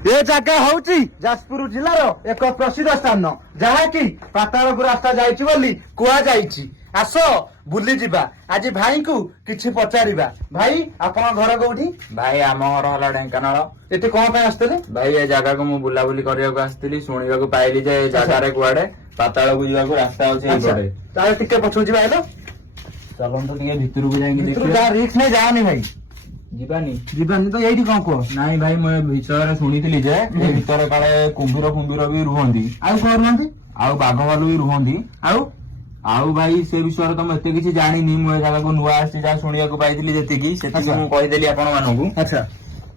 ए ଜାଗା ହଉଛି ଯାଜପୁର ଜିଲ୍ଲାର ଏକ ପ୍ରସିଦ୍ଧ ସ୍ଥାନ ଯାହାକି ପାତାଳପୁର ରାସ୍ତା ଯାଇଛି ବୋଲି କୁହାଯାଇଛି। ଆସ ବୁଲିଯିବା। ଆଜି ଭାଇଙ୍କୁ କିଛି ପଚାରିବା। ଭାଇ ଆପଣଙ୍କ ଘର କୋଉଠି? ଭାଇ ଆମ ଘର ହେଲା ଢେଙ୍କାନାଳ। ଏଠି କଣ ପାଇଁ ଆସିଥିଲେ? ଭାଇ ଏ ଜାଗାକୁ ମୁଁ ବୁଲାବୁଲି କରିବାକୁ ଆସିଥିଲି, ଶୁଣିବାକୁ ପାଇଲି ଯେ ଏ ଜାଗାରେ କୁଆଡେ ପାତାଳକୁ ଯିବାକୁ ରାସ୍ତା ଅଛି ଏଇପଟେ। ତାହେଲେ ଟିକେ ପଛକୁ ଯିବା। ହେଲୋ ଚାଲନ୍ତୁ ଟିକେ ଭିତରକୁ ଯାଇକି ଭିତରୁ ଦେଖିବା। ଯା ରିକ୍ସ ନେଇ ଯାଅନି ଭାଇ। ଯିବାନି ଯିବାନି ତ ଏଇଠି କଣ କୁହ? ନାଇଁ ଭାଇ ମୁଁ ଏ ବିଷୟରେ ଶୁଣିଥିଲି ଯେ ଏ ଭିତରେ କାଳେ କୁମ୍ଭୀର ବି ରୁହନ୍ତି, ଆଉ କଣ ରୁହନ୍ତି? ଆଉ ବାଘ ଭାଲୁ ବି ରୁହନ୍ତି। ଆଉ ଭାଇ ସେ ବିଷୟରେ ତ ମୁଁ ଏତେ କିଛି ଜାଣିନି, ମୁଁ ଏ ଜାଗାକୁ ନୂଆ ଆସିଛି, ଯାହା ଶୁଣିବାକୁ ପାଇଥିଲି ଯେତିକି ସେତିକି ମୁଁ କହିଦେଲି ଆପଣ ମାନଙ୍କୁ। ଆଚ୍ଛା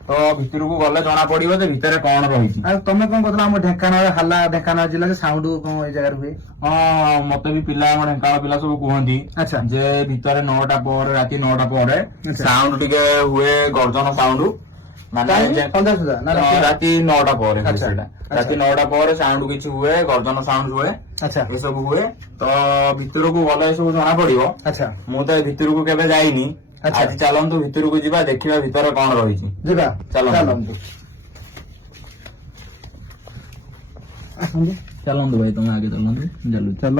ତ ଭିତରକୁ ଗଲେ ଜଣା ପଡିବ ଯେ ଭିତରେ କଣ ରହିଛି। ଆଉ ତମେ କଣ କହୁଥିଲ ଆମ ଢେଙ୍କାନାଳ ହାଲା ଢେଙ୍କାନାଳ ଜିଲ୍ଲାରେ ସାଉଣ୍ଡ କଣ ଏଇ ଜାଗାରେ ହୁଏ? ହଁ ମତେ ବି ପିଲା ଆମ ଢେଙ୍କାନାଳ ପିଲା ସବୁ କୁହନ୍ତି ଆଚ୍ଛା। ଯେ ଭିତରେ 9ଟା ପରେ ରାତି 9ଟା ପରେ ଆଚ୍ଛା। ସାଉଣ୍ଡ ଟିକେ ହୁଏ, ଗର୍ଜନ ସାଉଣ୍ଡ। ମାନେ ସନ୍ଧ୍ୟା ସୁଦ୍ଧା ନା ରାତି 9ଟା ପରେ ହୁଏ ଆଚ୍ଛା। ସେଇଟା। ଆଚ୍ଛା। ରାତି 9ଟା ପରେ ସାଉଣ୍ଡ କିଛି ହୁଏ, ଗର୍ଜନ ସାଉଣ୍ଡ ହୁଏ, ଆଚ୍ଛା ଏସବୁ ହୁଏ। ତ ଭିତରକୁ ଗଲେ ଏସବୁ ଜଣା ପଡିବ। ଆଚ୍ଛା ମୁଁ ତ ଏ ଭିତରକୁ କେବେ ଯାଇନି। ଆଚ୍ଛା। ଆଜି ଚାଲନ୍ତୁ ଭିତରକୁ ଯିବା, ଦେଖିବା ଭିତରେ କଣ ରହିଛି। ଯିବା ଚାଲନ୍ତୁ ଚାଲନ୍ତୁ ଭାଇ, ତମେ ଆଗେ ଚାଲନ୍ତୁ। ଚାଲ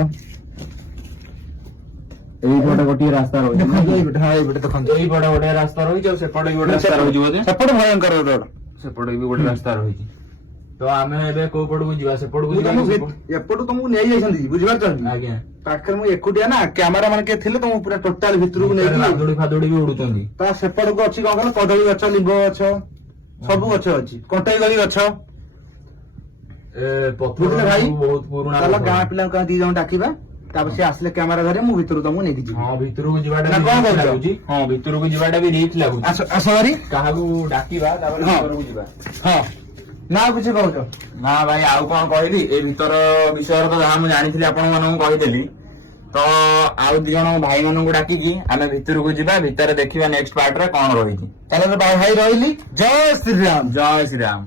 ଏଇପଟେ ଗୋଟିଏ ରାସ୍ତା ରହିଛି। ଏଇପଟେ ହଁ ଏଇପଟେ ଦେଖନ୍ତୁ ଏଇପଟେ ଗୋଟେ ରାସ୍ତା ରହିଛି, ଆଉ ସେପଟେ ବି ଗୋଟେ ରାସ୍ତା ରହିଛି ବୋଧେ। ସେପଟେ ଭୟଙ୍କର ରୋଡ। ସେପଟେ ବି ଗୋଟେ ରାସ୍ତା ରହିଛି। ତ ଆମେ ଏବେ କୋଉ ପଟକୁ ଯିବା? ସେପଟକୁ ଯିବା। ଏପଟୁ ତମକୁ ନେଇ ଯାଇଛନ୍ତି, ବୁଝିପାରୁଛନ୍ତି? ଆଜ୍ଞା। ପାଖରେ ମୁଁ ଏକୁଟିଆ ନା, କ୍ୟାମେରା ମାନେ କିଏ ଥିଲେ ତମକୁ ପୁରା ଟୋଟାଲ ଭିତରକୁ ନେଇକି ଫାଦୁଡି ଫାଦୁଡି ବି ଉଡୁଛନ୍ତି। ତ ସେପଟକୁ ଅଛି କଣ କହିଲ, କଦଳୀ ଗଛ, ଲିମ୍ବ ଗଛ, ସବୁ ଗଛ ଅଛି, କଣ୍ଟେଇ ଗଳି ଗଛ। ବୁଝିଲେ ଭାଇ? ବହୁତ ପୁରୁଣା। ଚାଲ ଗାଁ ପିଲାଙ୍କୁ 2 ଜଣ ଡାକିବା, ତାପରେ ସେ ଆସିଲେ କ୍ୟାମେରା ଧରେ, ମୁଁ ଭିତରୁ ତମକୁ ନେଇକି ଯିବି। ହଁ ଭିତରକୁ ଯିବାଟା ନା ବି କଣ ରିସ୍କ କହୁଛ? ଲାଗୁଛି। ହଁ ଭିତରକୁ ଯିବାଟା ବି ରିସ୍କ ଲାଗୁଛି। ଆସ ଭାରି। କାହାକୁ ଡାକିବା ତାପରେ ହଁ। ଭିତରକୁ ଯିବା। ହଁ ନା ଆଉ କିଛି କହୁଛ? ନା ଭାଇ ଆଉ କଣ କହିବି, ଏ ଭିତର ବିଷୟରେ ତ ଯାହା ମୁଁ ଜାଣିଥିଲି ଆପଣ ମାନଙ୍କୁ କହିଦେଲି। ତ ଆଉ 2 ଜଣ ଭାଇ ମାନଙ୍କୁ ଡାକିକି ଆମେ ଭିତରକୁ ଯିବା, ଭିତରେ ଦେଖିବା ନେକ୍ସଟ ପାର୍ଟ ରେ କଣ ରହିଛି। ତାହେଲେ ଭାଇ ରହିଲି। ଜୟ ଶ୍ରୀରାମ। ଜୟ ଶ୍ରୀରାମ।